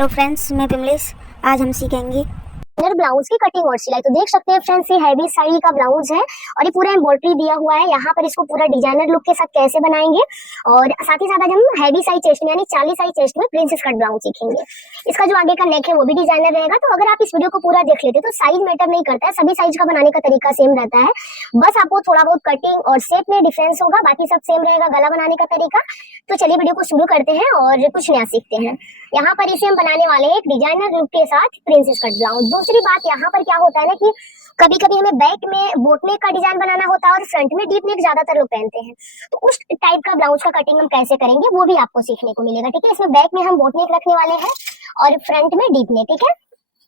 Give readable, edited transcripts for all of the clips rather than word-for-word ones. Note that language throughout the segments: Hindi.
हेलो फ्रेंड्स, मैं पिमलेश। आज हम सीखेंगे ब्लाउज की कटिंग और सिलाई। तो देख सकते हैं फ्रेंड्स, ये हैवी साड़ी का ब्लाउज है और ये पूरा एम्ब्रॉयडरी दिया हुआ है। यहाँ पर इसको पूरा डिजाइनर लुक के साथ कैसे बनाएंगे और साथ ही साथ आज हम हैवी साइज चेस्ट में यानी 40 साइज चेस्ट में प्रिंसेस कट ब्लाउज सीखेंगे। इसका जो आगे का नेक है वो भी डिजाइनर रहेगा। तो अगर आप इस वीडियो को पूरा देख लेते तो साइज मैटर नहीं करता है, सभी साइज का बनाने का तरीका सेम रहता है। बस आपको थोड़ा बहुत कटिंग और शेप में डिफरेंस होगा, बाकी सब सेम रहेगा गला बनाने का तरीका। तो चलिए वीडियो को शुरू करते हैं और कुछ नया सीखते हैं। यहाँ पर इसे हम बनाने वाले हैं एक डिजाइनर लुक के साथ प्रिंसेस कट ब्लाउज। दूसरी बात यहाँ पर क्या होता है ना कि कभी कभी हमें बैक में बोट नेक का डिजाइन बनाना होता है और फ्रंट में डीप नेक ज्यादातर लोग पहनते हैं। तो उस टाइप का ब्लाउज का कटिंग हम कैसे करेंगे वो भी आपको सीखने को मिलेगा। ठीक है, इसमें बैक में हम बोट नेक रखने वाले हैं और फ्रंट में डीप नेक। ठीक है,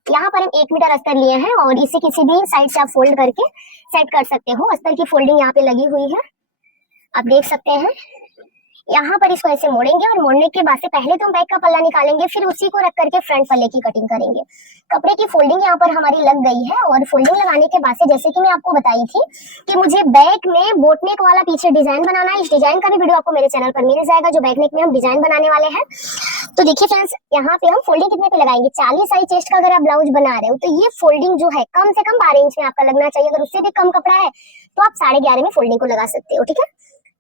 यहाँ पर हम 1 मीटर अस्तर लिए हैं और इसे किसी भी साइड से आप फोल्ड करके सेट कर सकते हो। अस्तर की फोल्डिंग यहाँ पे लगी हुई है, आप देख सकते हैं। यहाँ पर इसको ऐसे मोड़ेंगे और मोड़ने के बाद से पहले तो हम बैक का पल्ला निकालेंगे, फिर उसी को रख करके फ्रंट पल्ले की कटिंग करेंगे। कपड़े की फोल्डिंग यहाँ पर हमारी लग गई है और फोल्डिंग लगाने के बाद से जैसे कि मैं आपको बताई थी कि मुझे बैक में बोटनेक वाला पीछे डिजाइन बनाना है। इस डिजाइन का भी वीडियो आपको मेरे चैनल पर मिल जाएगा, जो बैकनेक में हम डिजाइन बनाने वाले हैं। तो देखिए फ्रेंड्स, यहाँ पे हम फोल्डिंग कितने पे लगाएंगे, 40 साइज चेस्ट का अगर आप ब्लाउज बना रहे हो तो ये फोल्डिंग जो है कम से कम 12 इंच में आपका लगना चाहिए। अगर उससे भी कम कपड़ा है तो आप 11.5 में फोल्डिंग को लगा सकते हो। ठीक है,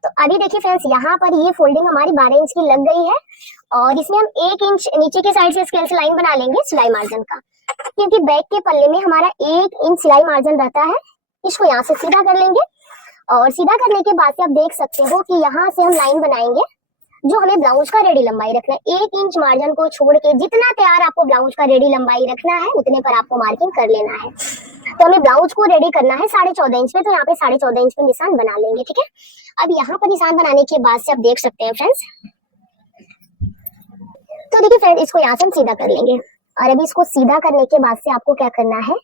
तो अभी देखिए फ्रेंड्स, यहाँ पर ये फोल्डिंग हमारी 12 इंच की लग गई है और इसमें हम 1 इंच नीचे के साइड से स्केल से लाइन बना लेंगे सिलाई मार्जिन का, क्योंकि बैक के पल्ले में हमारा 1 इंच सिलाई मार्जिन रहता है। इसको यहाँ से सीधा कर लेंगे और सीधा करने के बाद से आप देख सकते हो कि यहाँ से हम लाइन बनाएंगे जो हमें ब्लाउज का रेडी लंबाई रखना है। 1 इंच मार्जिन को छोड़ के जितना तैयार आपको ब्लाउज का रेडी लंबाई रखना है उतने पर आपको मार्किंग कर लेना है। तो हमें ब्लाउज को रेडी करना है 14.5 इंच में, तो यहाँ पे 14.5 इंच पे निशान बना लेंगे। ठीक है, अब यहाँ पर निशान बनाने के बाद से आप देख सकते हैं फ्रेंड्स, तो देखिए फ्रेंड्स, इसको यहाँ से हम सीधा कर लेंगे और अभी इसको सीधा करने के बाद से आपको क्या करना है,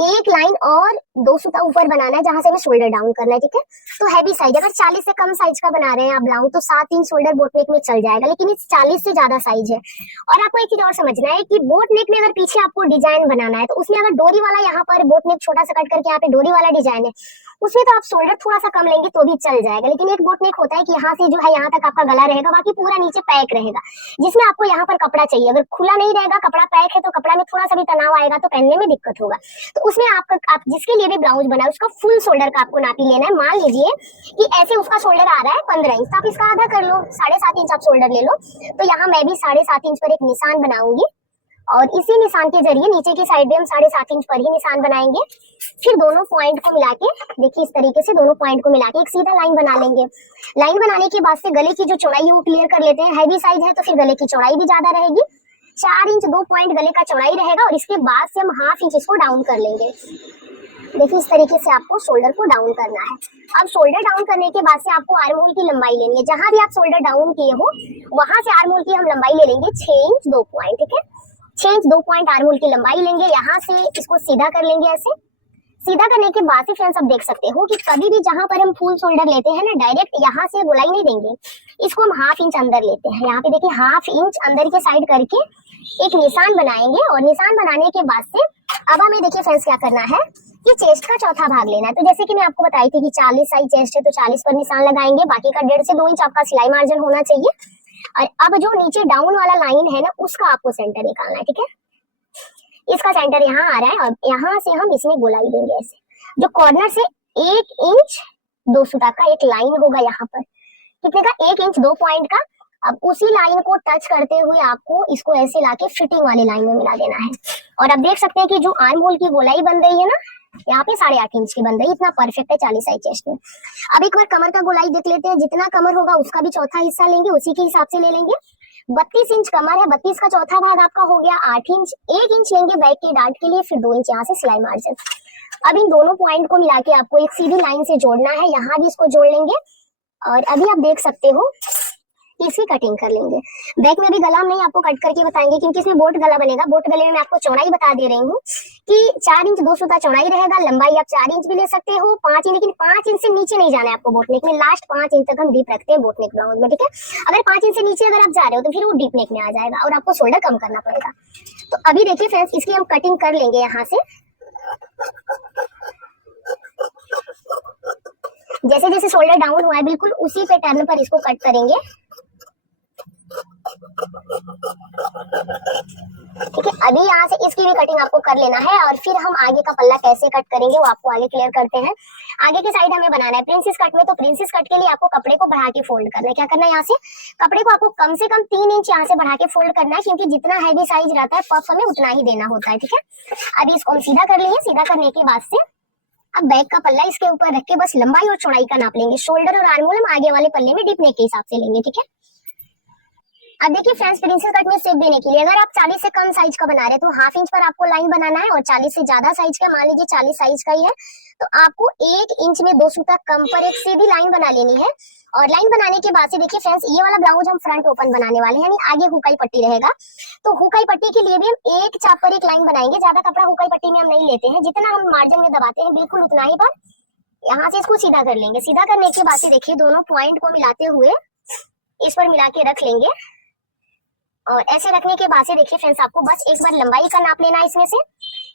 एक लाइन और 2 सूता ऊपर बनाना है जहां से हमें शोल्डर डाउन करना है। ठीक है, तो हैवी साइज अगर 40 से कम साइज का बना रहे हैं आप ब्लाउज तो 7 इंच शोल्डर बोट नेक में चल जाएगा, लेकिन इस 40 से ज्यादा साइज है। और आपको एक चीज और समझना है कि बोट नेक में अगर पीछे आपको डिजाइन बनाना है तो उसमें अगर डोरी वाला यहाँ पर बोट नेक छोटा सा कट करके यहाँ पे डोरी वाला डिजाइन है, उसमें तो आप शोल्डर थोड़ा सा कम लेंगे तो भी चल जाएगा। लेकिन एक बोट नेक होता है कि यहाँ से जो है यहाँ तक आपका गला रहेगा, बाकी पूरा नीचे पैक रहेगा, जिसमें आपको यहाँ पर कपड़ा चाहिए। अगर खुला नहीं रहेगा, कपड़ा पैक है, तो कपड़ा में थोड़ा सा भी तनाव आएगा तो पहनने में दिक्कत होगा। तो उसमें आप जिसके लिए भी ब्लाउज बनाए उसका फुल शोल्डर का आपको नापी लेना है। मान लीजिए कि ऐसे उसका शोल्डर आ रहा है 15 इंच, तो आप इसका आधा कर लो, 7.5 इंच आप शोल्डर ले लो। तो यहाँ मैं भी 7.5 इंच पर एक निशान बनाऊंगी और इसी निशान के जरिए नीचे की साइड में हम 7.5 इंच पर ही निशान बनाएंगे। फिर दोनों पॉइंट को मिला के देखिए, इस तरीके से दोनों पॉइंट को मिला के एक सीधा लाइन बना लेंगे। लाइन बनाने के बाद से गले की जो चौड़ाई है वो क्लियर कर लेते हैं। हैवी साइज है तो फिर गले की चौड़ाई भी ज्यादा रहेगी, 4 इंच 2 पॉइंट गले का चौड़ाई रहेगा और इसके बाद से हम ½ इंच इसको डाउन कर लेंगे। देखिए इस तरीके से आपको शोल्डर को डाउन करना है। अब शोल्डर डाउन करने के बाद से आपको आर्म होल की लंबाई लेनी है। जहां भी आप शोल्डर डाउन किए हो वहां से आर्म होल की हम लंबाई ले लेंगे 6 इंच 2 पॉइंट। ठीक है, 6 इंच 2 पॉइंट आर्म होल की लंबाई लेंगे। यहाँ से इसको सीधा कर लेंगे। ऐसे सीधा करने के बाद से फ्रेंड्स आप देख सकते हो कि कभी भी जहां पर हम फुल शोल्डर लेते हैं ना, डायरेक्ट यहाँ से गोलाई नहीं देंगे, इसको हम ½ इंच अंदर लेते हैं। यहाँ पे देखिए ½ इंच अंदर के साइड करके एक निशान बनाएंगे और निशान बनाने के बाद से अब हमें देखिए फ्रेंड्स क्या करना है कि चेस्ट का चौथा भाग लेना है। तो जैसे कि मैं आपको बताई थी कि 40 साइज चेस्ट है तो 40 पर निशान लगाएंगे, बाकी का 1.5 से 2 इंच आपका सिलाई मार्जिन होना चाहिए। और अब जो नीचे डाउन वाला लाइन है ना, उसका आपको सेंटर निकालना है। ठीक है, इसका सेंटर यहाँ आ रहा है और यहाँ से हम इसमें गोलाई देंगे। ऐसे जो कॉर्नर से 1 इंच 2 सूता का एक लाइन होगा यहाँ पर, कितने का, 1 इंच 2 पॉइंट का। अब उसी लाइन को टच करते हुए आपको इसको ऐसे लाके फिटिंग वाली लाइन में मिला देना है। और अब देख सकते हैं कि जो आर्म होल की गोलाई बन रही है ना, यहाँ पे 8.5 इंच की बन रही है। इतना परफेक्ट है 40 साइज चेस्ट में। अब एक बार कमर का गोलाई देख लेते हैं। जितना कमर होगा उसका भी चौथा हिस्सा लेंगे, उसी के हिसाब से ले लेंगे। 32 इंच कमर है, 32 का चौथा भाग आपका हो गया 8 इंच। 1 इंच लेंगे बैक के डार्ट के लिए, फिर 2 इंच यहाँ से सिलाई मार्जिन। अब इन दोनों पॉइंट को मिला के आपको एक सीधी लाइन से जोड़ना है, यहाँ भी इसको जोड़ लेंगे। और अभी आप देख सकते हो इसकी कटिंग कर लेंगे। बैक में अभी गला हम नहीं आपको कट करके बताएंगे, क्योंकि इसमें बोट गला बनेगा। बोट गले में मैं आपको चौड़ाई बता दे रही हूँ कि 4 इंच 2 सूता चौड़ाई रहेगा। लंबाई आप 4 इंच भी ले सकते हो, 5 इंच, लेकिन 5 इंच से नीचे नहीं जाना है आपको बोटनेक में। लास्ट 5 इंच तक हम डीप रखते हैं बोटनेक ब्लाउज में। ठीक है, अगर 5 इंच से नीचे अगर आप जा रहे हो तो फिर वो डीप नेक में आ जाएगा और आपको शोल्डर कम करना पड़ेगा। तो अभी देखिए फ्रेंड्स, इसकी हम कटिंग कर लेंगे। यहाँ से जैसे जैसे शोल्डर डाउन हुआ है बिल्कुल उसी पैटर्न पर इसको कट करेंगे। अभी यहाँ से इसकी भी कटिंग आपको कर लेना है और फिर हम आगे का पल्ला कैसे कट करेंगे वो आपको आगे क्लियर करते हैं। आगे की साइड हमें बनाना है प्रिंसेस कट में, तो प्रिंसेस कट के लिए आपको कपड़े को बढ़ा के फोल्ड करना है। क्या करना है, यहाँ से कपड़े को आपको कम से कम 3 इंच यहाँ से बढ़ा के फोल्ड करना है, क्योंकि जितना हैवी साइज रहता है पफ हमें उतना ही देना होता है। ठीक है, अभी इसको हम सीधा कर लेंगे। सीधा करने के बाद से अब बैक का पल्ला इसके ऊपर रख के बस लंबाई और चौड़ाई का नाप लेंगे। शोल्डर और आर्म होल हम आगे वाले पल्ले में डिप नेक के हिसाब से लेंगे। ठीक है, अब देखिए फ्रेंड्स, प्रिंसेस कट में शेप देने के लिए अगर आप 40 से कम साइज का बना रहे हैं तो हाफ इंच पर आपको लाइन बनाना है, और 40 से ज्यादा साइज का, मान लीजिए 40 साइज का ही है, तो आपको 1 इंच में 2 सूता कम पर एक सीधी लाइन बना लेनी है। और लाइन बनाने के बाद से देखिए फ्रेंड्स, ये वाला ब्लाउज हम फ्रंट ओपन बनाने वाले हैं, यानी आगे हुकाई पट्टी रहेगा। तो हुकाई पट्टी के लिए भी हम एक चाप पर एक लाइन बनाएंगे। ज्यादा कपड़ा हुकाई पट्टी में हम नहीं लेते हैं, जितना हम मार्जिन में दबाते हैं बिल्कुल उतना ही पर यहाँ से इसको सीधा कर लेंगे। सीधा करने के बाद से देखिए दोनों पॉइंट को मिलाते हुए इस पर मिला के रख लेंगे, और ऐसे रखने के बाद से देखिए फ्रेंड्स, आपको बस एक बार लंबाई का नाप लेना है इसमें से,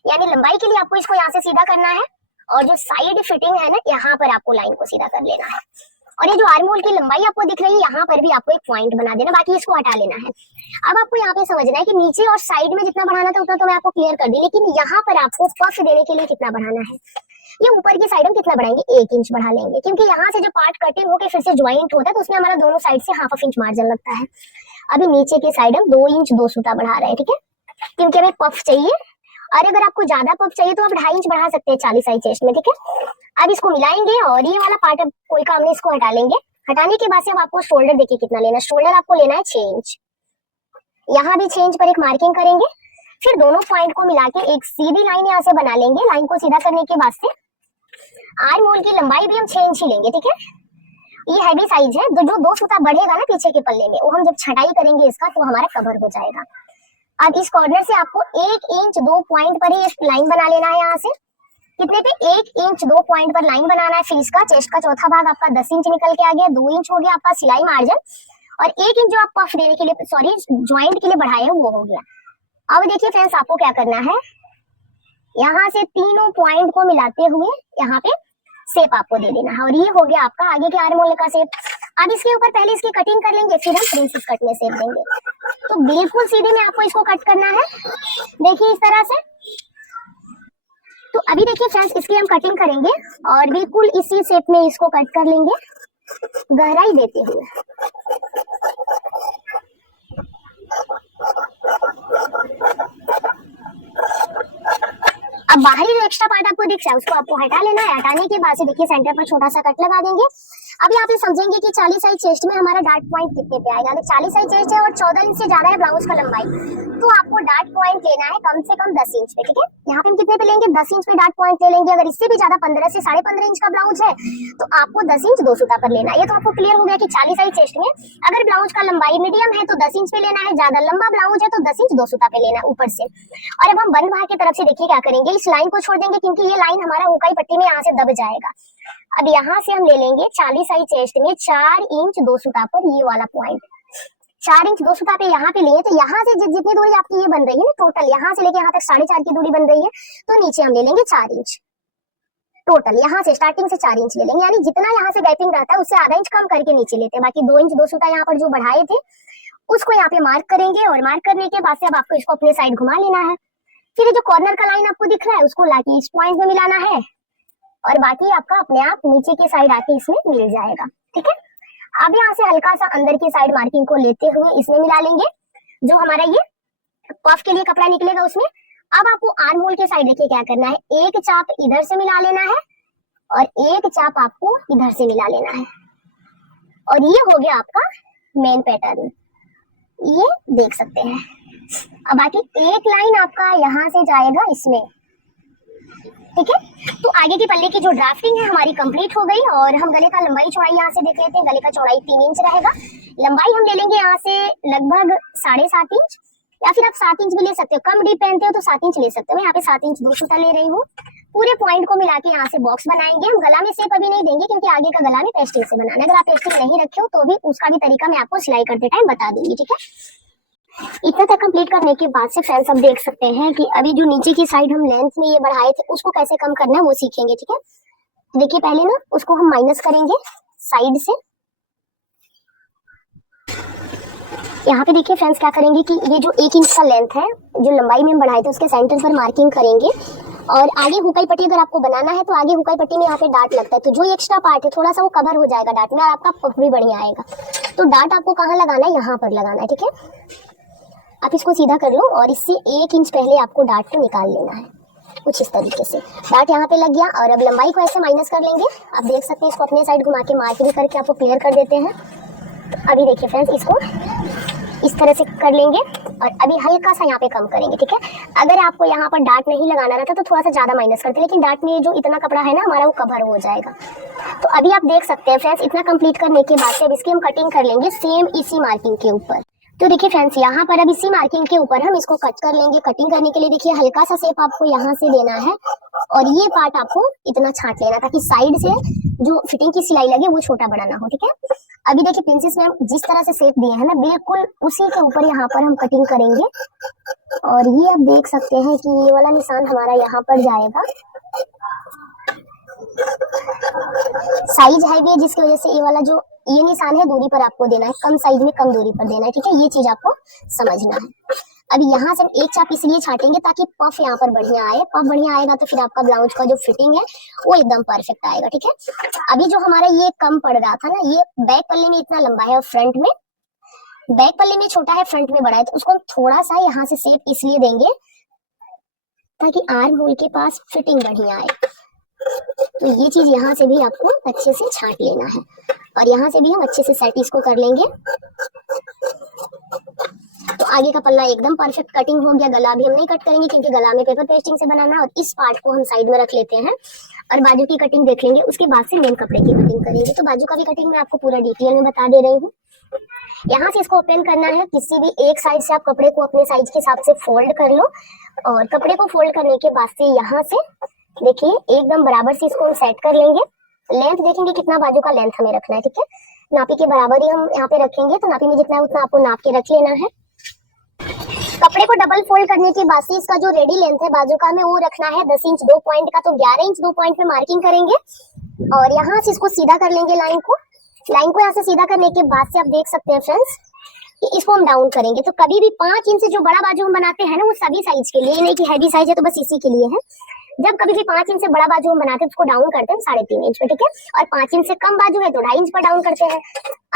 यानी लंबाई के लिए आपको इसको यहाँ से सीधा करना है, और जो साइड फिटिंग है ना यहाँ पर आपको लाइन को सीधा कर लेना है। और ये जो आर्म होल की लंबाई आपको दिख रही है यहाँ पर भी आपको एक पॉइंट बना देना, बाकी इसको हटा लेना है। अब आपको यहाँ पे समझना है कि नीचे और साइड में जितना बढ़ाना था उतना तो मैं आपको क्लियर कर दी, लेकिन यहाँ पर आपको पफ देने के लिए कितना बढ़ाना है, ये ऊपर की साइड हम कितना बढ़ाएंगे, 1 इंच बढ़ा लेंगे, क्योंकि यहाँ से जो पार्ट कटिंग होकर फिर से ज्वाइंट होता है तो उसमें हमारा दोनों साइड से हाफ इंच मार्जिन लगता है। अभी नीचे की साइड हम 2 इंच 2 सूता बढ़ा रहे हैं। ठीक है, क्योंकि हमें पफ चाहिए, और अगर आपको ज्यादा पफ चाहिए तो आप 2.5 इंच बढ़ा सकते हैं 40 साइज चेस्ट में। ठीक है, अब इसको मिलाएंगे और ये वाला पार्ट अब कोई काम नहीं, इसको हटा लेंगे। हटाने के बाद से अब आपको शोल्डर देखिए कितना लेना है, शोल्डर आपको लेना है 6 इंच। यहाँ भी 6 इंच पर एक मार्किंग करेंगे, फिर दोनों पॉइंट को मिला के एक सीधी लाइन यहाँ से बना लेंगे। लाइन को सीधा करने के बाद से आर्म होल की लंबाई भी हम 6 इंच ही लेंगे। ठीक है, ये हैवी साइज है, तो जो 2 सूता बढ़ेगा ना पीछे के पल्ले में, वो हम जब छटाई करेंगे इसका तो हमारा कवर हो जाएगा। अब इस कॉर्नर से आपको 1 इंच 2 पॉइंट पर ही लाइन बना लेना है। यहाँ से कितने पे, 1 इंच 2 पॉइंट पर लाइन बनाना है। फिर इसका चेस्ट का चौथा भाग आपका 10 इंच निकल के आ गया, 2 इंच हो गया आपका सिलाई मार्जिन, और 1 इंच जो आप पफ देने के लिए, सॉरी ज्वाइंट के लिए बढ़ाए हैं वो हो गया। अब देखिए फ्रेंड्स, आपको क्या करना है, यहाँ से तीनों पॉइंट को मिलाते हुए यहाँ पे शेप आपको दे देना है, और ये हो गया आपका आगे के आर्म होल का शेप। अब इसके ऊपर पहले इसकी कटिंग कर लेंगे, फिर हम प्रिंसेस कट में शेप देंगे। तो बिल्कुल सीधे में आपको इसको कट करना है, देखिए इस तरह से। तो अभी देखिए फ्रेंड्स, इसकी हम कटिंग करेंगे और बिल्कुल इसी शेप में इसको कट कर लेंगे, गहराई देते हुए। अब बाहरी जो एक्स्ट्रा पार्ट आपको दिख रहा है उसको आपको हटा लेना है। हटाने के बाद से देखिए सेंटर पर छोटा सा कट लगा देंगे। अब यहाँ पे समझेंगे कि 40 साइज चेस्ट में हमारा डार्ट पॉइंट कितने पे आएगा। अगर 40 साइज चेस्ट है और 14 इंच से ज्यादा है ब्लाउज का लंबाई, तो आपको डार्ट पॉइंट लेना है कम से कम 10 इंच पे। ठीक है, यहाँ पे हम कितने पे लेंगे, 10 इंच पे डार्ट पॉइंट ले लेंगे। अगर इससे भी ज्यादा 15 से 15.5 इंच का ब्लाउज है तो आपको 10 इंच 2 सूता पर लेना है। ये तो आपको क्लियर हो गया कि 40 साइज चेस्ट में अगर ब्लाउज का लंबाई मीडियम है तो 10 इंच पे लेना है, ज्यादा लंबा ब्लाउज है तो 10 इंच 2 सूता पे लेना है ऊपर से। और अब हम बंद भाग की तरफ से देखिए क्या करेंगे, इस लाइन को छोड़ देंगे क्योंकि ये लाइन हमारा हुकाई पट्टी में यहाँ से दब जाएगा। अब यहाँ से हम ले लेंगे 40 साइज चेस्ट में 4 इंच 2 सूता पर ये वाला पॉइंट, 4 इंच 2 सूता पे यहाँ पे लिए, तो यहाँ से जितनी दूरी आपकी ये बन रही है ना टोटल, यहाँ से लेके यहाँ तक 4.5 की दूरी बन रही है, तो नीचे हम ले लेंगे 4 इंच टोटल। यहाँ से स्टार्टिंग से 4 इंच ले लेंगे, यानी जितना यहाँ से गैपिंग रहता है उससे आधा इंच कम करके नीचे लेते हैं। बाकी 2 इंच 2 सूता यहाँ पर जो बढ़ाए थे उसको यहाँ पे मार्क करेंगे, और मार्क करने के बाद से अब आपको इसको अपने साइड घुमा लेना है। फिर जो कॉर्नर का लाइन आपको दिख रहा है उसको लाके इस पॉइंट में मिलाना है, और बाकी आपका अपने आप नीचे की साइड आके इसमें मिल जाएगा। ठीक है, अब यहाँ से हल्का सा अंदर की साइड मार्किंग को लेते हुए इसमें मिला लेंगे, जो हमारा ये पफ के लिए कपड़ा निकलेगा उसमें। अब आपको आर्म होल के साइड देखिए क्या करना है, एक चाप इधर से मिला लेना है और एक चाप आपको इधर से मिला लेना है, और ये हो गया आपका मेन पैटर्न, ये देख सकते हैं। अब बाकी एक लाइन आपका यहाँ से जाएगा इसमें। ठीक है, तो आगे की पल्ले की जो ड्राफ्टिंग है हमारी कंप्लीट हो गई, और हम गले का लंबाई चौड़ाई यहाँ से देख लेते हैं। गले का चौड़ाई 3 इंच रहेगा, लंबाई हम ले लेंगे यहाँ से लगभग 7.5 इंच, या फिर आप 7 इंच भी ले सकते हो, कम डीप पहनते हो तो 7 इंच ले सकते हो। मैं यहाँ पे 7 इंच 2 सूता ले रही हूँ। पूरे पॉइंट को मिला के यहाँ से बॉक्स बनाएंगे। हम गला में शेप अभी नहीं देंगे क्योंकि आगे का गला में पेस्टिंग से बनाना है। अगर आप पेस्टिंग नहीं रखे हो तो भी उसका भी तरीका मैं आपको सिलाई करते टाइम बता दूंगी। ठीक है, इतना तक कंप्लीट करने के बाद से फ्रेंड्स हम देख सकते हैं कि अभी जो नीचे की साइड हम लेंथ में ये बढ़ाए थे उसको कैसे कम करना है वो सीखेंगे। ठीक है, देखिए पहले ना उसको हम माइनस करेंगे साइड से। यहाँ पे देखिए फ्रेंड्स क्या करेंगे कि ये जो 1 इंच का लेंथ है जो लंबाई में हम बढ़ाए थे उसके सेंटर पर मार्किंग करेंगे। और आगे हुकाई पट्टी अगर आपको बनाना है तो आगे हुकाई पट्टी में यहाँ पे डार्ट लगता है, तो जो एक्स्ट्रा पार्ट है थोड़ा सा वो कवर हो जाएगा डार्ट में और आपका पफ भी बढ़िया आएगा। तो डार्ट आपको कहाँ लगाना है, यहाँ पर लगाना है, ठीक है। आप इसको सीधा कर लो और इससे 1 इंच पहले आपको डार्ट को निकाल लेना है, कुछ इस तरीके से। डार्ट यहाँ पे लग गया और अब लंबाई को ऐसे माइनस कर लेंगे। आप देख सकते हैं, इसको अपने साइड घुमा के मार्क भी करके आपको क्लियर कर देते हैं। तो अभी देखिए फ्रेंड्स, इसको इस तरह से कर लेंगे और अभी हल्का सा यहाँ पे कम करेंगे, ठीक है। अगर आपको यहाँ पर डार्ट नहीं लगाना रहता तो थोड़ा सा ज्यादा माइनस करते, लेकिन डार्ट में जो इतना कपड़ा है ना हमारा वो कवर हो जाएगा। तो अभी आप देख सकते हैं फ्रेंड्स, इतना कंप्लीट करने के बाद से अब इसकी हम कटिंग कर लेंगे सेम इसी मार्किंग के ऊपर। तो देखिए फ्रेंड्स, यहाँ पर अब इसी मार्किंग के ऊपर हम इसको कट कर लेंगे। कटिंग करने के लिए देखिए हल्का सा शेप आपको यहाँ से देना है और ये पार्ट आपको इतना छांट लेना ताकि साइड से जो फिटिंग की सिलाई लगे वो छोटा बड़ा ना हो, ठीक है। अभी देखिए प्रिंसेस में हम जिस तरह से शेप दिए हैं ना, बिल्कुल उसी के ऊपर यहाँ पर हम कटिंग करेंगे। और ये आप देख सकते हैं कि ये वाला निशान हमारा यहाँ पर जाएगा। साइज है भी है जिसकी वजह से ये वाला जो ये निशान है दूरी पर आपको देना है, कम साइज में कम दूरी पर देना है, ठीक है। ये चीज आपको समझना है। अभी यहाँ से एक चाप इसलिए छाटेंगे ताकि पफ यहाँ पर बढ़िया आए। पफ बढ़िया आएगा तो फिर आपका ब्लाउज का जो फिटिंग है वो एकदम परफेक्ट आएगा, ठीक है। अभी जो हमारा ये कम पड़ रहा था ना, ये बैक पल्ले में इतना लंबा है और फ्रंट में बैक पल्ले में छोटा है, फ्रंट में बड़ा है, तो उसको हम थोड़ा सा यहाँ से शेप इसलिए देंगे ताकि आर्म होल के पास फिटिंग बढ़िया आए। तो ये चीज यहाँ से भी आपको अच्छे से छांट लेना है और यहाँ से भी हम अच्छे से सेट इसको कर लेंगे। तो आगे का पल्ला एकदम परफेक्ट कटिंग हो गया। गला भी हम नहीं कट करेंगे क्योंकि गला में पेपर पेस्टिंग से बनाना है और इस पार्ट को हम साइड में रख लेते हैं और बाजू की कटिंग देख लेंगे। उसके बाद से मेन कपड़े की कटिंग करेंगे। तो बाजू का भी कटिंग मैं आपको पूरा डिटेल में बता दे रही हूँ। यहाँ से इसको ओपन करना है, किसी भी एक साइड से आप कपड़े को अपने साइज के हिसाब से फोल्ड कर लो और कपड़े को फोल्ड करने के बाद से यहाँ से देखिए एकदम बराबर से इसको हम सेट कर लेंगे। लेंथ देखेंगे कितना बाजू का लेंथ हमें रखना है, ठीक है। नापी के बराबर ही हम यहाँ पे रखेंगे, तो नापी में जितना है उतना आपको नाप के रख लेना है। कपड़े को डबल फोल्ड करने के बाद से इसका जो रेडी लेंथ है बाजू का हमें वो रखना है 10 इंच 2 पॉइंट का, तो 11 इंच 2 पॉइंट पे मार्किंग करेंगे और यहाँ से इसको सीधा कर लेंगे। लाइन को यहाँ से सीधा करने के बाद से आप देख सकते हैं फ्रेंड्स कि इसको हम डाउन करेंगे। तो कभी भी 5 इंच से जो बड़ा बाजू हम बनाते हैं ना वो सभी साइज के लिए, नहीं कि हैवी साइज है तो बस इसी के लिए है। जब कभी भी 5 इंच से बड़ा बाजू हम बनाते हैं उसको डाउन करते हैं 3.5 इंच पे, ठीक है। और 5 इंच से कम बाजू है तो 2.5 इंच पर डाउन करते हैं।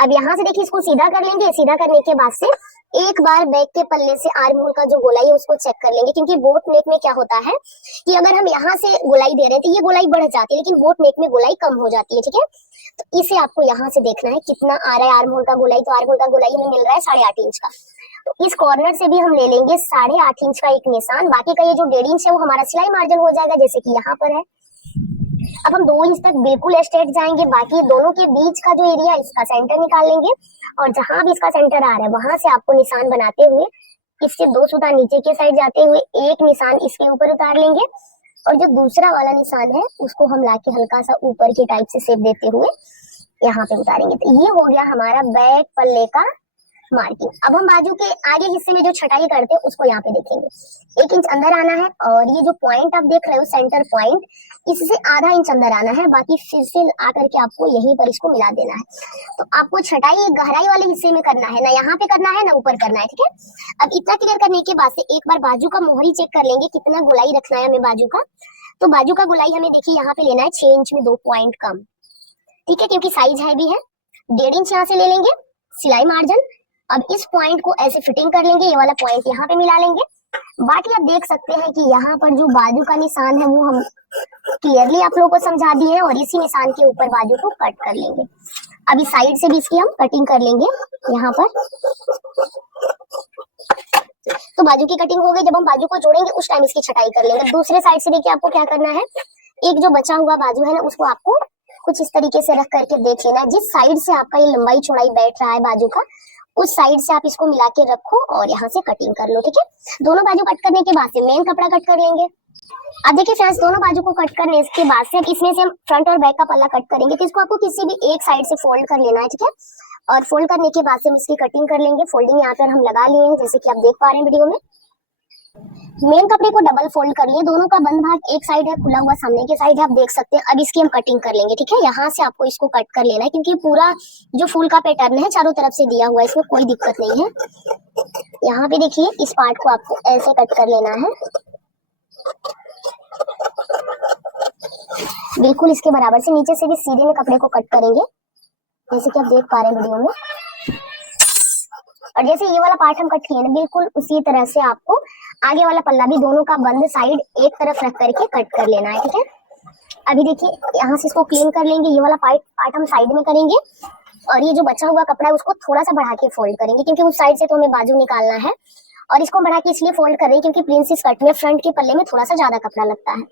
अब यहाँ से देखिए इसको सीधा कर लेंगे। सीधा करने के बाद से एक बार बैक के पल्ले से आर्म होल का जो गोलाई है उसको चेक कर लेंगे, क्योंकि बोट नेक में क्या होता है कि अगर हम यहाँ से गोलाई दे रहे हैं तो ये गोलाई बढ़ जाती है लेकिन बोट नेक में गोलाई कम हो जाती है, ठीक है। तो इसे आपको यहाँ से देखना है कितना आ रहा है आर्म होल का गोलाई। तो आर्म होल का गोलाई हमें मिल रहा है 8.5 इंच का। तो इस कॉर्नर से भी हम ले लेंगे 8.5 इंच का एक निशान। बाकी का ये जो 1.5 इंच है वो हमारा सिलाई मार्जिन हो जाएगा, जैसे कि यहाँ पर है। अब हम 2 इंच तक बिल्कुल स्ट्रेट जाएंगे। बाकी दोनों के बीच का जो एरिया इसका सेंटर निकाल लेंगे और जहां भी इसका सेंटर आ रहा है वहां से आपको निशान बनाते हुए इससे 2 सूता नीचे के साइड जाते हुए एक निशान इसके ऊपर उतार लेंगे और जो दूसरा वाला निशान है उसको हम लाके हल्का सा ऊपर के टाइप से शेप देते हुए यहाँ पे उतारेंगे। तो ये हो गया हमारा बैक पल्ले का मार्किंग। अब हम बाजू के आगे हिस्से में जो छटाई करते हैं उसको यहाँ पे देखेंगे। 1 इंच अंदर आना है और ये जो पॉइंट आप देख रहे हो सेंटर पॉइंट, इससे आधा इंच अंदर आना है। बाकी फिर से आकर के आपको यहीं पर इसको मिला देना है। तो आपको छटाई गहराई वाले हिस्से में करना है, ना यहाँ पे करना है ना ऊपर करना है, ठीक है। अब इतना क्लियर करने के बाद से एक बार बाजू का मोहरी चेक कर लेंगे कितना गोलाई रखना है हमें बाजू का। तो बाजू का गोलाई हमें देखिए यहाँ पे लेना है 6 इंच में 2 पॉइंट कम, ठीक है, क्योंकि साइज है भी है। 1.5 इंच यहाँ से ले लेंगे सिलाई मार्जिन। अब इस पॉइंट को ऐसे फिटिंग कर लेंगे, ये वाला पॉइंट यहाँ पे मिला लेंगे। बाकी आप देख सकते हैं कि यहाँ पर जो बाजू का निशान है वो हम क्लियरली आप लोगों को समझा दिए हैं और इसी निशान के ऊपर बाजू को कट कर लेंगे। अभी साइड से भी इसकी हम कटिंग कर लेंगे यहाँ पर। तो बाजू की कटिंग हो गई। जब हम बाजू को जोड़ेंगे उस टाइम इसकी छटाई कर लेंगे। दूसरे साइड से देखिए आपको क्या करना है, एक जो बचा हुआ बाजू है ना उसको आपको कुछ इस तरीके से रख करके देख लेना है। जिस साइड से आपका ये लंबाई चौड़ाई बैठ रहा है बाजू का उस साइड से आप इसको मिला के रखो और यहाँ से कटिंग कर लो, ठीक है। दोनों बाजू कट करने के बाद से मेन कपड़ा कट कर लेंगे। अब देखिए फ्रेंड्स, दोनों बाजू को कट करने के बाद से अब इसमें से हम फ्रंट और बैक का पल्ला कट करेंगे। तो इसको आपको किसी भी एक साइड से फोल्ड कर लेना है, ठीक है। और फोल्ड करने के बाद से हम इसकी कटिंग कर लेंगे। फोल्डिंग यहाँ पर हम लगा लिए हैं जैसे कि आप देख पा रहे हैं वीडियो में। मेन कपड़े को डबल फोल्ड कर लिए, दोनों का बंद भाग एक साइड है खुला हुआ, सामने की साइड है, आप देख सकते हैं। अब इसकी हम कटिंग कर लेंगे, ठीक है। यहाँ से आपको इसको कट कर लेना है, क्योंकि पूरा जो फूल का पैटर्न है चारों तरफ से दिया हुआ है, इसमें कोई दिक्कत नहीं है। यहाँ पे देखिए इस पार्ट को आपको ऐसे कट कर लेना है, बिल्कुल इसके बराबर से। नीचे से भी सीधे में कपड़े को कट करेंगे, जैसे कि आप देख पा रहे हैं वीडियो में। और जैसे ये वाला पार्ट हम कट किए ना, बिल्कुल उसी तरह से आपको आगे वाला पल्ला भी दोनों का बंद साइड एक तरफ रख करके कट कर लेना है, ठीक है। अभी देखिए यहाँ से इसको क्लीन कर लेंगे, ये वाला पार्ट हम साइड में करेंगे, और ये जो बचा हुआ कपड़ा है उसको थोड़ा सा बढ़ा के फोल्ड करेंगे, क्योंकि उस साइड से तो हमें बाजू निकालना है। और इसको बढ़ा के इसलिए फोल्ड कर रहे हैं क्योंकि प्रिंसेस कट में फ्रंट के पल्ले में थोड़ा सा ज्यादा कपड़ा लगता है।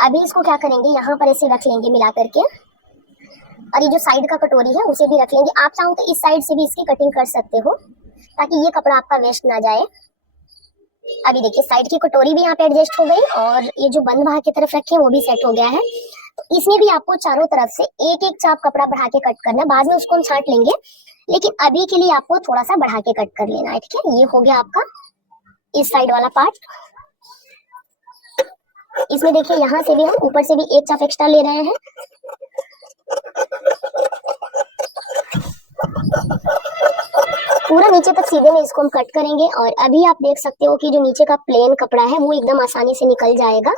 अभी इसको क्या करेंगे, यहाँ पर ऐसे रख लेंगे मिला करके, और ये जो साइड का कटोरी है उसे भी रख लेंगे। आप चाहो तो इस साइड से भी इसकी कटिंग कर सकते हो, ताकि ये कपड़ा आपका वेस्ट ना जाए। अभी देखिए साइड की कटोरी भी यहाँ पे एडजस्ट हो गई, और ये जो बंद भाग की तरफ रखे वो भी सेट हो गया है। तो इसमें भी आपको चारों तरफ से एक एक चाप कपड़ा बढ़ा के कट करना है, बाद में उसको हम छांट लेंगे, लेकिन अभी के लिए आपको थोड़ा सा बढ़ा के कट कर लेना है, ठीक है। ये हो गया आपका इस साइड वाला पार्ट। इसमें देखिए यहाँ से भी हम ऊपर से भी एक चाप एक्स्ट्रा ले रहे हैं। पूरा नीचे तक सीधे में इसको हम कट करेंगे, और अभी आप देख सकते हो कि जो नीचे का प्लेन कपड़ा है वो एकदम आसानी से निकल जाएगा,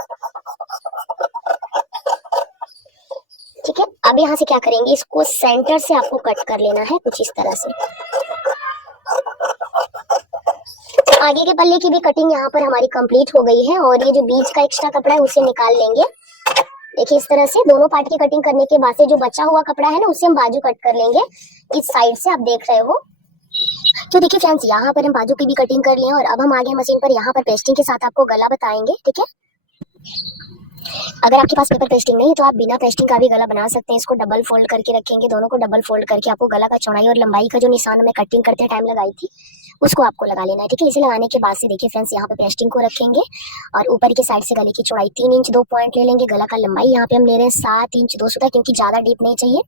ठीक है। अब यहाँ से क्या करेंगे, इसको सेंटर से आपको कट कर लेना है कुछ इस तरह से। आगे के पल्ले की भी कटिंग यहाँ पर हमारी कंप्लीट हो गई है, और ये जो बीच का एक्स्ट्रा कपड़ा है उसे निकाल लेंगे। देखिए इस तरह से दोनों पार्ट की कटिंग करने के बाद से जो बचा हुआ कपड़ा है ना उसे हम बाजू कट कर लेंगे, इस साइड से आप देख रहे हो। तो देखिए फ्रेंड्स यहाँ पर हम बाजू की भी कटिंग कर लिए, और अब हम आगे मशीन पर यहाँ पर पेस्टिंग के साथ आपको गला बताएंगे, ठीक है। अगर आपके पास पेपर पेस्टिंग नहीं है तो आप बिना पेस्टिंग का भी गला बना सकते हैं। इसको डबल फोल्ड करके रखेंगे, दोनों को डबल फोल्ड करके आपको गला का चौड़ाई और लंबाई का जो निशान में कटिंग करते टाइम लगाई थी उसको आपको लगा लेना है, ठीक है। इसे लगाने के बाद से देखिए फ्रेंड्स यहाँ पे पेस्टिंग को रखेंगे, और ऊपर की साइड से गले की चौड़ाई 3 इंच 2 पॉइंट ले लेंगे। गला का लंबाई यहाँ पे हम ले रहे हैं 7 इंच 2 सूता, क्योंकि ज्यादा डीप नहीं चाहिए।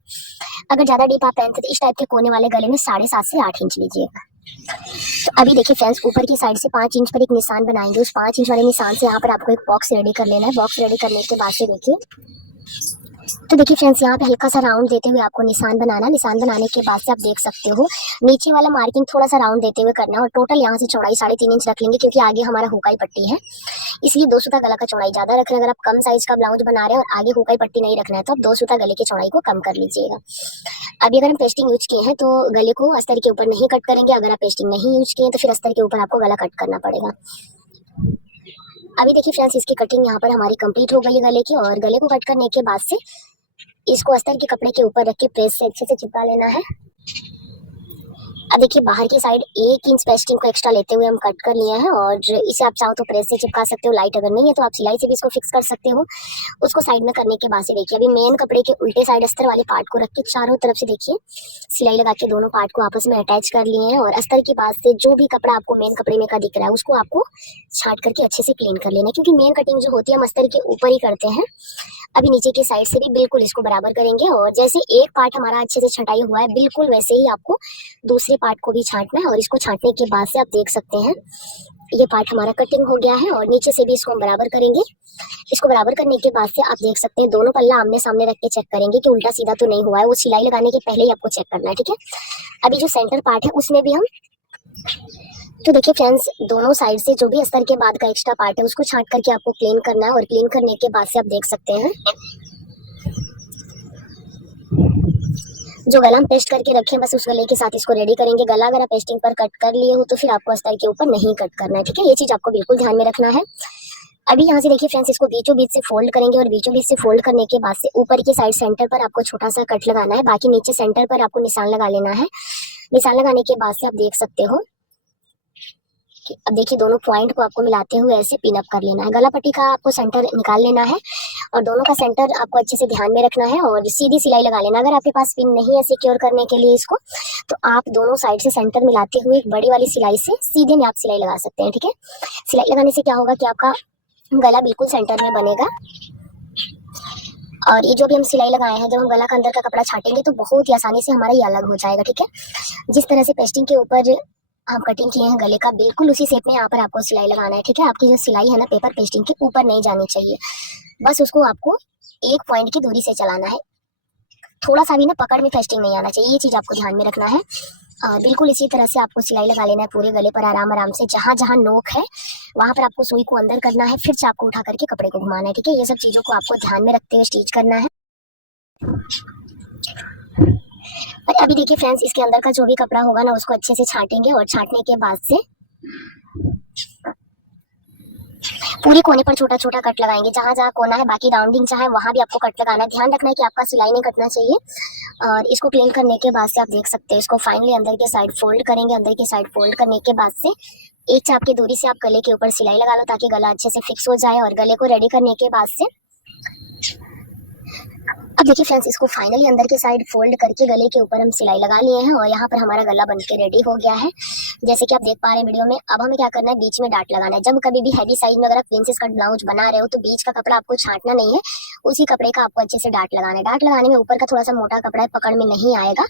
अगर ज्यादा डीप आप पहनते तो इस टाइप के कोने वाले गले में 7.5 से 8 इंच लीजिएगा। तो अभी देखिए फ्रेंड्स ऊपर की साइड से 5 इंच पर एक निशान बनाएंगे, उस 5 इंच वाले निशान से यहाँ पर आपको एक बॉक्स रेडी कर लेना है। बॉक्स रेडी करने के बाद से देखिए फ्रेंड्स यहाँ पे हल्का सा राउंड देते हुए आपको निशान बनाना। निशान बनाने के बाद से आप देख सकते हो नीचे वाला मार्किंग थोड़ा सा राउंड देते हुए करना है, और टोटल यहाँ से चौड़ाई 3.5 इंच रख लेंगे, क्योंकि आगे हमारा हुकाई पट्टी है, इसलिए 2 सूता गला का चौड़ाई ज्यादा रख रहे हैं। अगर आप कम साइज का ब्लाउज बना रहे हैं और आगे हुकाई पट्टी नहीं रखना है तो आप 2 सूता गले की चौड़ाई को कम कर लीजिएगा। अभी अगर हम पेस्टिंग यूज किए हैं तो गले को अस्तर के ऊपर नहीं कट करेंगे, अगर आप पेस्टिंग नहीं यूज किए तो फिर अस्तर के ऊपर आपको गला कट करना पड़ेगा। अभी देखिए फ्रेंड्स इसकी कटिंग यहाँ पर हमारी कंप्लीट हो गई है गले की, और गले को कट करने के बाद से इसको अस्तर के कपड़े के ऊपर रख के प्रेस से अच्छे से चिपका लेना है। अब देखिए बाहर की साइड 1 इंच पेस्टिंग को एक्स्ट्रा लेते हुए हम कट कर लिए हैं, और इसे आप चाहो तो प्रेस से चिपका सकते हो, लाइट अगर नहीं है तो आप सिलाई से भी इसको फिक्स कर सकते हो। उसको साइड में करने के बाद से देखिए अभी मेन कपड़े के उल्टे साइड अस्तर वाले पार्ट को रख के चारों तरफ से देखिए सिलाई लगा के दोनों पार्ट को आपस में अटैच कर लिए हैं, और अस्तर के बाद से जो भी कपड़ा आपको मेन कपड़े में का दिख रहा है उसको आपको छाट करके अच्छे से क्लीन कर लेना है, क्योंकि मेन कटिंग जो होती है हम अस्तर के ऊपर ही करते हैं। अभी नीचे की साइड से भी बिल्कुल इसको बराबर करेंगे, और जैसे एक पार्ट हमारा अच्छे से छटाई हुआ है बिल्कुल वैसे ही आपको दूसरे पार्ट को भी छांटना है। और इसको छांटने के बाद से आप देख सकते हैं ये पार्ट हमारा कटिंग हो गया है, और नीचे से भी इसको हम बराबर करेंगे। इसको बराबर करने के बाद से आप देख सकते हैं दोनों पल्ला आमने सामने रख के चेक करेंगे कि उल्टा सीधा तो नहीं हुआ है, वो सिलाई लगाने के पहले ही आपको चेक करना है, ठीक है। अभी जो सेंटर पार्ट है उसमें भी हम तो देखिए फ्रेंड्स दोनों साइड से जो भी अस्तर के बाद का एक्स्ट्रा पार्ट है उसको छांट करके आपको क्लीन करना है, और क्लीन करने के बाद से आप देख सकते हैं जो गला हम पेस्ट करके रखे हैं बस उस गले के साथ इसको रेडी करेंगे। गला अगर आप पेस्टिंग पर कट कर लिए हो तो फिर आपको अस्तर के ऊपर नहीं कट करना है, ठीक है। ये चीज आपको बिल्कुल ध्यान में रखना है। अभी यहाँ से देखिए फ्रेंड्स इसको बीचों बीच से फोल्ड करेंगे, और बीचों बीच से फोल्ड करने के बाद से ऊपर की साइड सेंटर पर आपको छोटा सा कट लगाना है, बाकी नीचे सेंटर पर आपको निशान लगा लेना है। निशान लगाने के बाद से आप देख सकते हो अब देखिए दोनों पॉइंट को आपको मिलाते हुए ऐसे पिन अप कर लेना है। गला पट्टी का आपको सेंटर निकाल लेना है, और दोनों का सेंटर आपको अच्छे से ध्यान में रखना है, और सीधी सिलाई लगा लेना। अगर आपके पास पिन नहीं है सिक्योर करने के लिए इसको, तो आप दोनों साइड से सेंटर मिलाते हुए एक बड़ी वाली सिलाई से सीधे में आप सिलाई लगा सकते हैं, ठीक है। सिलाई लगाने से क्या होगा कि आपका गला बिल्कुल सेंटर में बनेगा, और ये जो भी हम सिलाई लगाए हैं जब हम गला का अंदर का कपड़ा छाटेंगे तो बहुत ही आसानी से हमारा ये अलग हो जाएगा, ठीक है। जिस तरह से पेस्टिंग के ऊपर हम कटिंग किए हैं गले का, बिल्कुल उसी शेप में यहाँ पर आपको सिलाई लगाना है, ठीक है। आपकी जो सिलाई है ना पेपर पेस्टिंग के ऊपर नहीं जानी चाहिए, बस उसको आपको एक पॉइंट की दूरी से चलाना है, थोड़ा सा भी ना पकड़ में पेस्टिंग नहीं आना चाहिए, ये चीज आपको ध्यान में रखना है। बिल्कुल इसी तरह से आपको सिलाई लगा लेना है पूरे गले पर, आराम आराम से, जहां जहां नोक है वहां पर आपको सुई को अंदर करना है, फिर चाप को उठा करके कपड़े को घुमाना है, ठीक है। ये सब चीजों को आपको ध्यान में रखते हुए स्टिच करना है। और अभी देखिए फ्रेंड्स, इसके अंदर का जो भी कपड़ा होगा ना उसको अच्छे से छाटेंगे, और छाटने के बाद से पूरी कोने पर छोटा छोटा कट लगाएंगे, जहां जहां कोना है, बाकी राउंडिंग जहां है वहां भी आपको कट लगाना है। ध्यान रखना है कि आपका सिलाई नहीं कटना चाहिए। और इसको क्लीन करने के बाद से आप देख सकते हैं, इसको फाइनली अंदर के साइड फोल्ड करेंगे। अंदर के साइड फोल्ड करने के बाद से एक चाप की दूरी से आप गले के ऊपर सिलाई लगा लो, ताकि गला अच्छे से फिक्स हो जाए। और गले को रेडी करने के बाद से अब देखिए फ्रेंड्स, इसको फाइनली अंदर के साइड फोल्ड करके गले के ऊपर हम सिलाई लगा लिए हैं, और यहाँ पर हमारा गला बनके रेडी हो गया है, जैसे कि आप देख पा रहे हैं वीडियो में। अब हमें क्या करना है, बीच में डाट लगाना है। जब कभी भी हैवी साइज में अगर आप प्रिंसेस कट ब्लाउज बना रहे हो तो बीच का कपड़ा आपको छांटना नहीं है, उसी कपड़े का आपको अच्छे से डाट लगाना है। डाट लगाने में ऊपर का थोड़ा सा मोटा कपड़ा है, पकड़ में नहीं आएगा,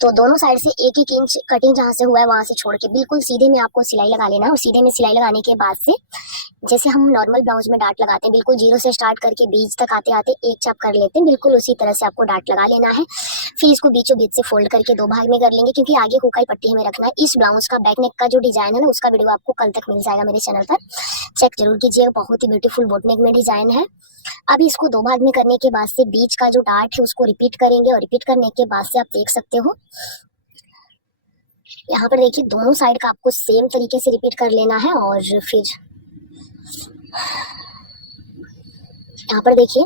तो दोनों साइड से एक एक इंच कटिंग जहाँ से हुआ है वहां से छोड़ के बिल्कुल सीधे में आपको सिलाई लगा लेना है। और सीधे में सिलाई लगाने के बाद से जैसे हम नॉर्मल ब्लाउज में डाट लगाते हैं, बिल्कुल जीरो से स्टार्ट करके बीच तक आते आते एक चाप कर लेते हैं, बिल्कुल उसी तरह से आपको डाट लगा लेना है। फिर इसको बीचों बीच से फोल्ड करके दो भाग में कर लेंगे, क्योंकि आगे हुकाई पट्टी हमें रखना है। इस ब्लाउज का बैक नेक का जो डिजाइन है ना, उसका वीडियो आपको कल तक मिल जाएगा मेरे चैनल पर, चेक जरूर कीजिएगा, बहुत ही ब्यूटीफुल बोट नेक में डिजाइन है। अब इसको दो भाग में करने के बाद से बीच का जो डाट है उसको रिपीट करेंगे, और रिपीट करने के बाद से आप देख सकते हो यहाँ पर देखिए दोनों साइड का आपको सेम तरीके से रिपीट कर लेना है। और फिर यहाँ पर देखिए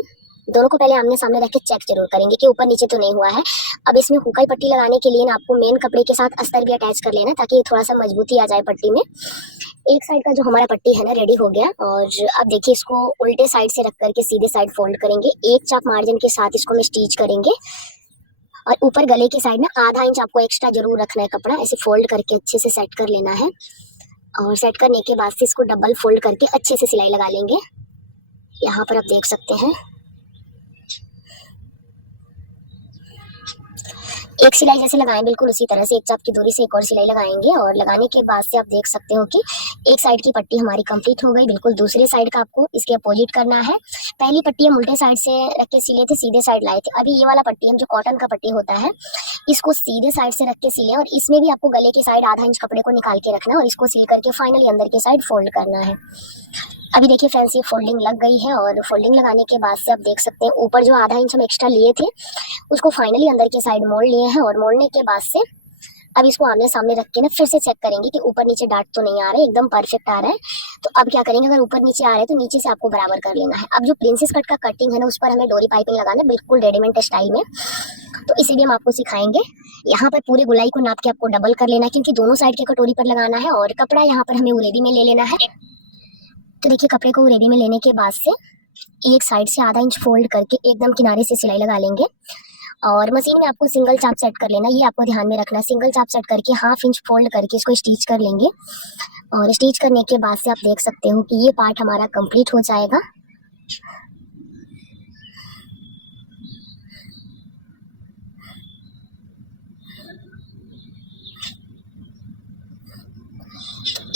दोनों को पहले आमने सामने रख के चेक जरूर करेंगे कि ऊपर नीचे तो नहीं हुआ है। अब इसमें हुकाई पट्टी लगाने के लिए ना आपको मेन कपड़े के साथ अस्तर भी अटैच कर लेना, ताकि थोड़ा सा मजबूती आ जाए पट्टी में। एक साइड का जो हमारा पट्टी है ना रेडी हो गया, और अब देखिए इसको उल्टे साइड से रख करके सीधे साइड फोल्ड करेंगे, एक चाप मार्जिन के साथ इसको हम स्टिच करेंगे। और ऊपर गले के साइड ना आधा इंच आपको एक्स्ट्रा जरूर रखना है कपड़ा, ऐसे फोल्ड करके अच्छे से सेट कर लेना है। और सेट करने के बाद से इसको डबल फोल्ड करके अच्छे से सिलाई लगा लेंगे। यहाँ पर आप देख सकते हैं एक सिलाई जैसे लगाएं बिल्कुल उसी तरह से एक चाप की दूरी से एक और सिलाई लगाएंगे। और लगाने के बाद से आप देख सकते हो कि एक साइड की पट्टी हमारी कंप्लीट हो गई। बिल्कुल दूसरे साइड का आपको इसके अपोजिट करना है। पहली पट्टी हम उल्टे साइड से रख के सिले थे, सीधे साइड लाए थे। अभी ये वाला पट्टी हम जो कॉटन का पट्टी होता है इसको सीधे साइड से रख के सिले, और इसमें भी आपको गले के साइड आधा इंच कपड़े को निकाल के रखना है, और इसको सिल करके फाइनली अंदर के साइड फोल्ड करना है। अभी देखिए फ्रेंड्स, ये फोल्डिंग लग गई है, और फोल्डिंग लगाने के बाद से आप देख सकते हैं ऊपर जो आधा इंच हम एक्स्ट्रा लिए थे उसको फाइनली अंदर के साइड मोड़ लिए हैं। और मोड़ने के बाद से अब इसको आमने सामने रख के ना फिर से चेक करेंगे कि ऊपर नीचे डाट तो नहीं आ रहे, एकदम परफेक्ट आ रहा है। तो अब क्या करेंगे, अगर ऊपर नीचे आ रहे हैं तो नीचे से आपको बराबर कर लेना है। अब जो प्रिंसेस कट का कटिंग है ना उस पर हमें डोरी पाइपिंग लगाना है, बिल्कुल रेडीमेड स्टाइल में, तो इसे भी हम आपको सिखाएंगे। यहाँ पर पूरे गोलाई को नाप के आपको डबल कर लेना है, क्योंकि दोनों साइड के कटोरी पर लगाना है। और कपड़ा यहाँ पर हमें उरेबी में ले लेना है। तो देखिए कपड़े को उरेबी में लेने के बाद से एक साइड से आधा इंच फोल्ड करके एकदम किनारे से सिलाई लगा लेंगे। और मशीन में आपको सिंगल चाप सेट कर लेना, ये आपको ध्यान में रखना। सिंगल चाप सेट करके हाफ इंच फोल्ड करके इसको स्टिच कर लेंगे। और स्टिच करने के बाद से आप देख सकते हो कि ये पार्ट हमारा कंप्लीट हो जाएगा।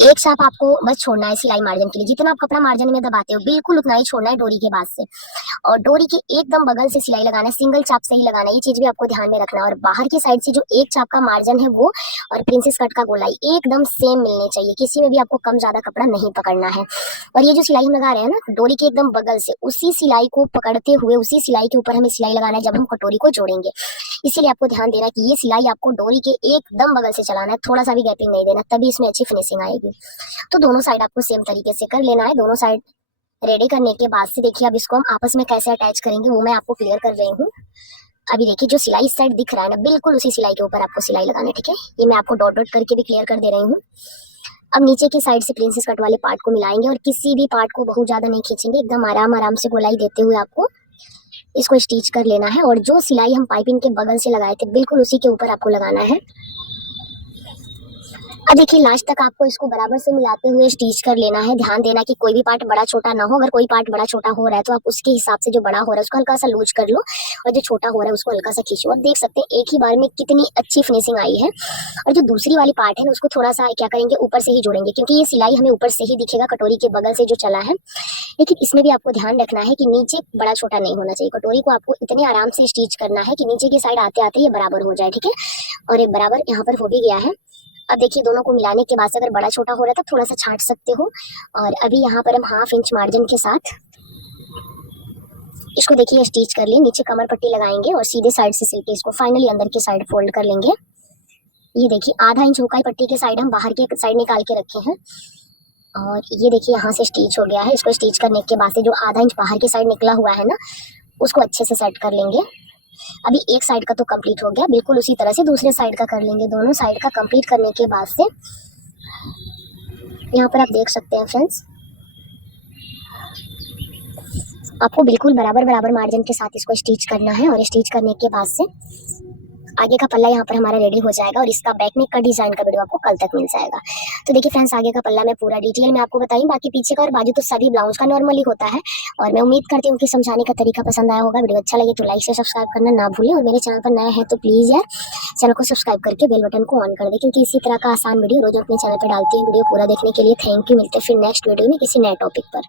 एक चाप आपको बस छोड़ना है सिलाई मार्जिन के लिए, जितना आप कपड़ा मार्जिन में दबाते हो बिल्कुल उतना ही छोड़ना है डोरी के बाद से। और डोरी के एकदम बगल से सिलाई लगाना है, सिंगल चाप से ही लगाना है, ये चीज भी आपको ध्यान में रखना है। और बाहर की साइड से जो एक चाप का मार्जिन है वो और प्रिंसेस कट का गोलाई एकदम सेम मिलने चाहिए, किसी में भी आपको कम ज्यादा कपड़ा नहीं पकड़ना है। और ये जो सिलाई हम लगा रहे हैं ना डोरी के एकदम बगल से, उसी सिलाई को पकड़ते हुए उसी सिलाई के ऊपर हमें सिलाई लगाना है जब हम कटोरी को जोड़ेंगे। इसीलिए आपको ध्यान देना है कि ये सिलाई आपको डोरी के एकदम बगल से चलाना है, थोड़ा सा भी गैपिंग नहीं देना, तभी इसमें अच्छी फिनिशिंग आएगी। तो दोनों साइड आपको सेम तरीके से कर लेना है। दोनों साइड रेडी करने के बाद से देखिए अब इसको हम आपस में कैसे अटैच करेंगे वो मैं आपको क्लियर कर रही हूँ। अभी देखिए जो सिलाई इस साइड दिख रहा है ना बिल्कुल उसी सिलाई के ऊपर आपको सिलाई लगाना है, ठीक है। ये मैं आपको डॉट डॉट करके भी क्लियर कर दे रही हूँ। अब नीचे की साइड से प्रिंसेस कट वाले पार्ट को मिलाएंगे, और किसी भी पार्ट को बहुत ज्यादा नहीं खींचेंगे, एकदम आराम आराम से गोलाई देते हुए आपको इसको स्टिच कर लेना है। और जो सिलाई हम पाइपिंग के बगल से लगाए थे बिल्कुल उसी के ऊपर आपको लगाना है। अब देखिए लास्ट तक आपको इसको बराबर से मिलाते हुए स्टिच कर लेना है। ध्यान देना कि कोई भी पार्ट बड़ा छोटा ना हो। अगर कोई पार्ट बड़ा छोटा हो रहा है तो आप उसके हिसाब से जो बड़ा हो रहा है उसको हल्का सा लूज कर लो और जो छोटा हो रहा है उसको हल्का सा खींचो। अब देख सकते हैं एक ही बार में कितनी अच्छी फिनिशिंग आई है। और जो दूसरी वाली पार्ट है ना उसको थोड़ा सा क्या करेंगे, ऊपर से ही जोड़ेंगे, क्योंकि ये सिलाई हमें ऊपर से ही दिखेगा, कटोरी के बगल से जो चला है। लेकिन इसमें भी आपको ध्यान रखना है कि नीचे बड़ा छोटा नहीं होना चाहिए। कटोरी को आपको इतने आराम से स्टिच करना है कि नीचे की साइड आते आते ये बराबर हो जाए, ठीक है। और एक बराबर यहाँ पर हो भी गया है। अब देखिए दोनों को मिलाने के बाद से अगर बड़ा छोटा हो रहा है तो थोड़ा सा छांट सकते हो। और अभी यहाँ पर हम 1/2 इंच मार्जिन के साथ इसको देखिए स्टिच कर लिए। नीचे कमर पट्टी लगाएंगे और सीधे साइड से सिल के इसको फाइनली अंदर की साइड फोल्ड कर लेंगे। ये देखिए 1/2 इंच हुकाई पट्टी के साइड हम बाहर के साइड निकाल के रखे हैं। और ये देखिए यहाँ से स्टिच हो गया है। इसको स्टिच करने के बाद से जो 1/2 इंच बाहर की साइड निकला हुआ है ना उसको अच्छे से सेट कर लेंगे। अभी एक साइड का तो कंप्लीट हो गया, बिल्कुल उसी तरह से दूसरे साइड का कर लेंगे। दोनों साइड का कंप्लीट करने के बाद से यहाँ पर आप देख सकते हैं फ्रेंड्स, आपको बिल्कुल बराबर बराबर मार्जिन के साथ इसको स्टिच करना है। और स्टिच करने के बाद से आगे का पल्ला यहाँ पर हमारा रेडी हो जाएगा और इसका बैक नेक का डिजाइन का वीडियो आपको कल तक मिल जाएगा। तो देखिए फ्रेंड्स आगे का पल्ला मैं पूरा डिटेल में आपको बताई, बाकी पीछे का और बाजू तो सभी ब्लाउज का नॉर्मली होता है। और मैं उम्मीद करती हूँ कि समझाने का तरीका पसंद आया होगा। वीडियो अच्छा लगे तो लाइक से सब्सक्राइब करना ना भूलें। और मेरे चैनल पर नए हैं तो प्लीज यार चैनल को सब्सक्राइब करके बेल बटन को ऑन कर दे, क्योंकि इसी तरह का आसान वीडियो रोज अपने चैनल पर डालती है। वीडियो पूरा देखने के लिए थैंक यू। मिलते हैं फिर नेक्स्ट वीडियो में किसी नए टॉपिक पर।